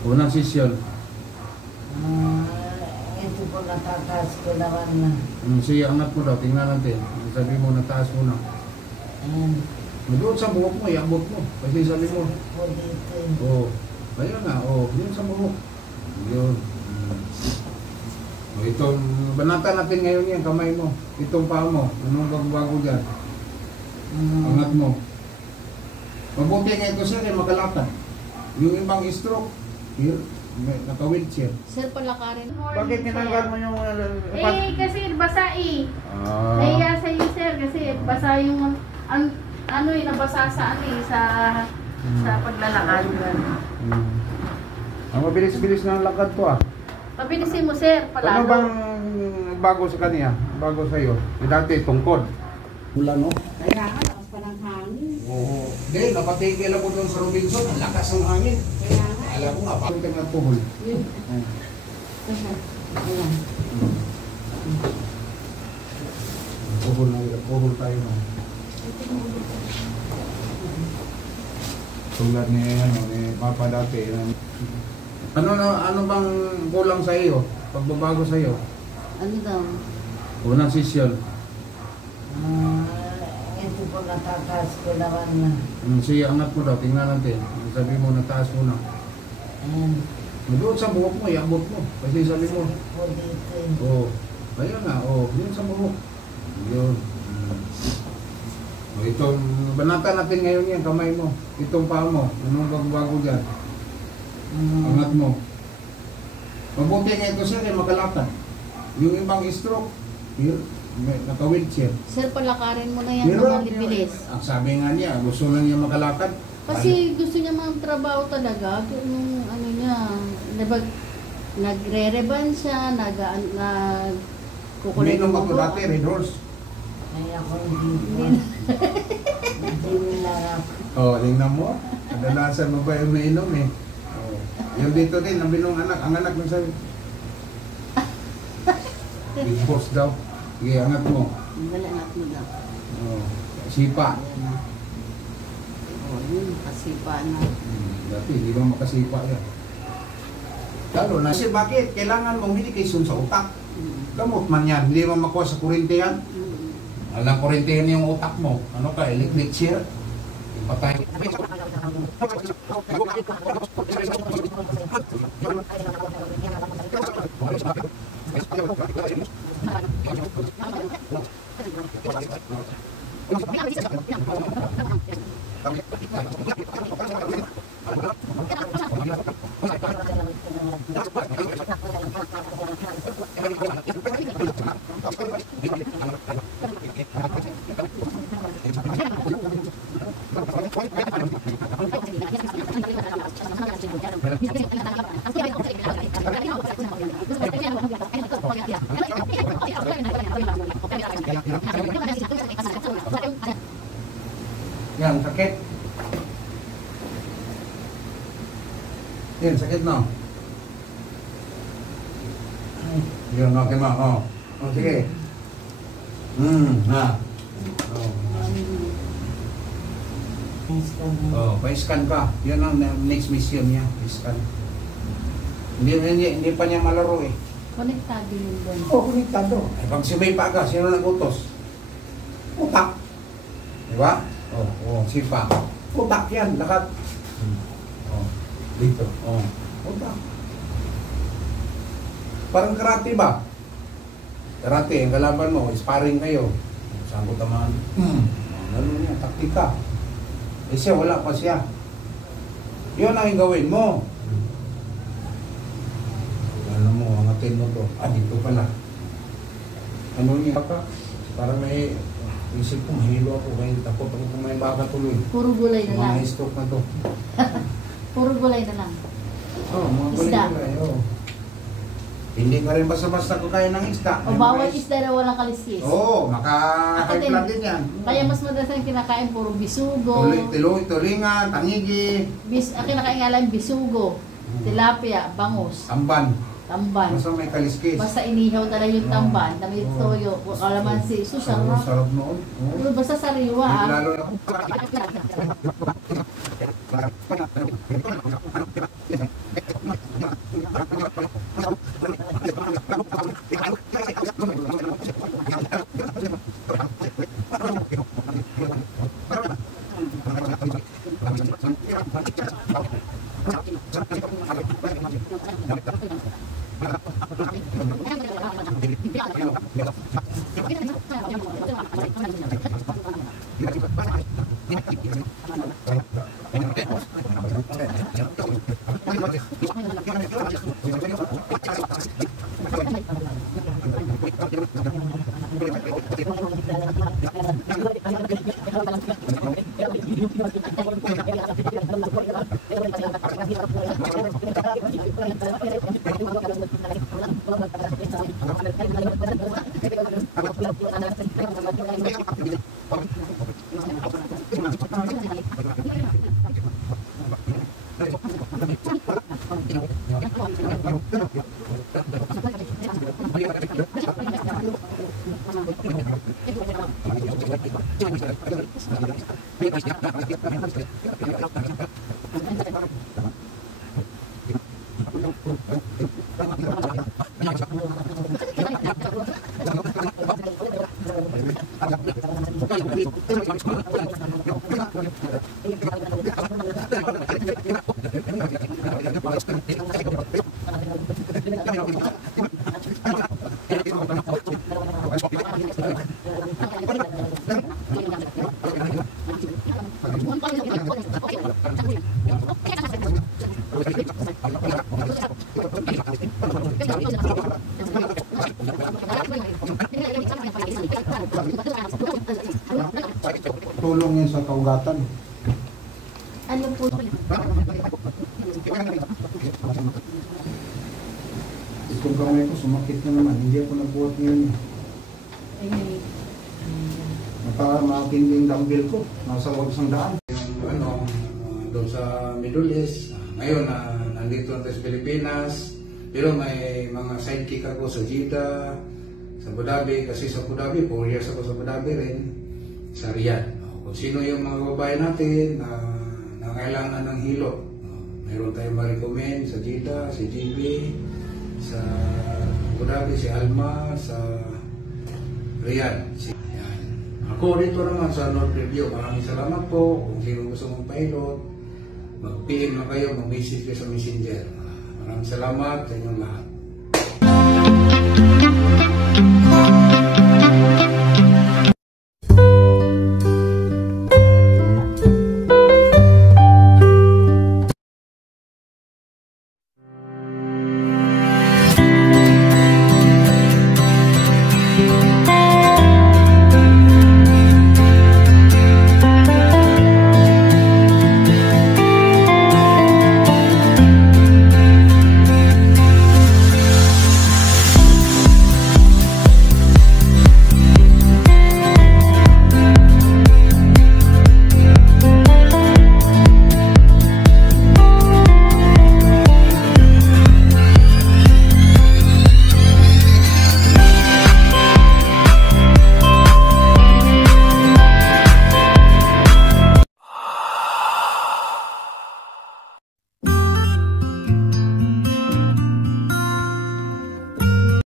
Unang sesyon. Ito po natataas ko naman na. Sige, angat mo daw. Tingnan natin. Sabi mo, nataas mo na. Ayan. Doon sa buhok mo, iabot mo. Kasi sabi mo. Po dito. Oo. Kaya nga, yun sa buhok. Yun. Itong, banatan natin ngayon yan, kamay mo. Itong paa mo. Anong bago dyan? Angat mo. Mabuti nga ito sir, makalakad. Yung ibang stroke, here, naka-wheelchair. Sir, palakarin. Bakit tinanggal mo yung... kasi basa eh. Nahiya sa iyo, sir, kasi basa yung... nabasa sa sa paglalakad. Ang mabilis-bilis na ang lakad to ah. Pabilisin mo, sir, palalo. Ano bang bago sa kanya? Bago sa iyo? Dati tungkod. Wala no? Kaya ka, lakas pa ng hangin. Oo. Hindi, napatigil ako doon sa Robinson. Ang lakas ng hangin. Kaya nga. Alam ko nga, bakit ka nagpuhol? Yun. Ayan. Puhol tayo no. Tulad ni Papa dati. Ano bang kulang sa iyo? Pagbabago sa iyo? Ano daw? Unang sesyon. Ito po natataas ko naman na. Sige, angat mo daw. Tingnan natin. Sabi mo, nataas mo na. Ayan. Doon sa buhok mo, iabot mo. Kasi sabi mo. Po dito. Oo. Kaya nga, yun sa buhok. Yun. Itong, banatan natin ngayon yan, kamay mo. Itong paa mo. Anong bago dyan? Angat mo. Mabuti nga ito sir, makalakad. Yung ibang stroke, here, naka-wheelchair. Sir, palakarin mo na yan ng malibilis. Ang sabi nga niya, gusto lang niya makalakad. Kasi gusto niya mga trabaho talaga. Yung ano niya, nagre-reban siya, kukulit Uminom ako dati, Red Horse. Kaya ako hindi nilarap. Tingnan mo. Kadalasan mo ba yung umiinom eh. Yung dito din, ang anak ng sabi. Big boss daw. Sige, angat mo. Wala na ako na. Sipa. Yun, kasipa na. Dati, di ba makasipa yan? Lalo na. Kasi bakit? Kailangan mong medication sa utak. Gamot man yan. Hindi mo makuha sa kurente yan. Alang kurente yan yung utak mo. Ano ka? Electric chair? Ipatay. Yan, sakit. Yan, sakit no? Yan, okay ma. Sige. Pa-scan ka. Yan ang next mission niya. Pa-scan. Hindi pa niya malaro eh. Konektado yun doon. Konektado. Pag sumay ka, sino nag-utos? Utak. Diba? Sipa. Utak yan, lahat. Dito. Utak. Parang karate ba? Karate, ang kalaban mo, sparring kayo. Saan ko tamaan? Ano niya, taktika. Siya, wala pa siya. Yun ang gawin mo. Alam mo, angatin mo to. Dito pala. Ano niya ka? Para may isip ko, mahilo ako. Kaya takot ako kung may baka tuloy. Puro gulay na lang. Mga stroke na to. Puro gulay na lang. Mga gulay. Hindi ka rin basta-basta kakain ng isda. Bawal isda na walang kaliskis. Maka-high blood din yan. Kaya mas madalas ang kinakain, puro bisugo. Tulingan, tangigi. Kinakain nga lang bisugo, tilapia, bangus. Tamban. Basta may kaliskis. Basta inihaw na lang yung tamban, na may toyo, kalamansi. Sarap. Sarap noon. Basta sariwa. Lalo na. Tulong yan sa kaugatan. Ano po? Itong kamay ko, sumakit na naman. Hindi ako nagbuhat ngayon. Ay, Matinding dumbbell ko. Nasa 800. Ano, doon sa Middle East. Ngayon, nandito na tayo sa Pilipinas. Pero may mga sidekick ako sa Jeddah, sa Abu Dhabi. Kasi sa Abu Dhabi, 4 years ako sa Abu Dhabi rin. Sa Riyadh. Kung sino yung mga babae natin na kailangan ng hilot. Mayroon tayong ma-recommend sa Jeddah, si JB, sa Abu Dhabi, si Alma, sa Riyadh. Yan. Ako dito naman sa North Review. Maraming salamat po. Kung sino gusto mong pilot, mag-PM na kayo, mag-message kayo sa Messenger. Maraming salamat sa inyong lahat.